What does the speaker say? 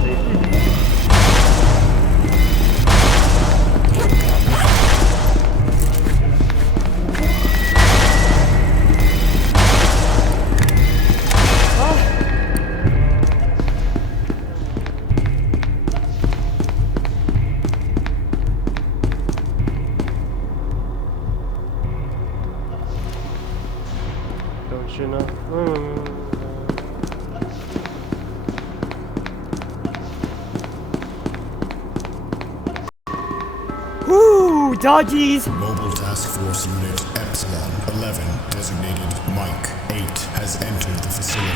buddy. Don't you know? Woo, doggies! Mobile Task Force Unit Epsilon 11, designated Mike 8, has entered the facility.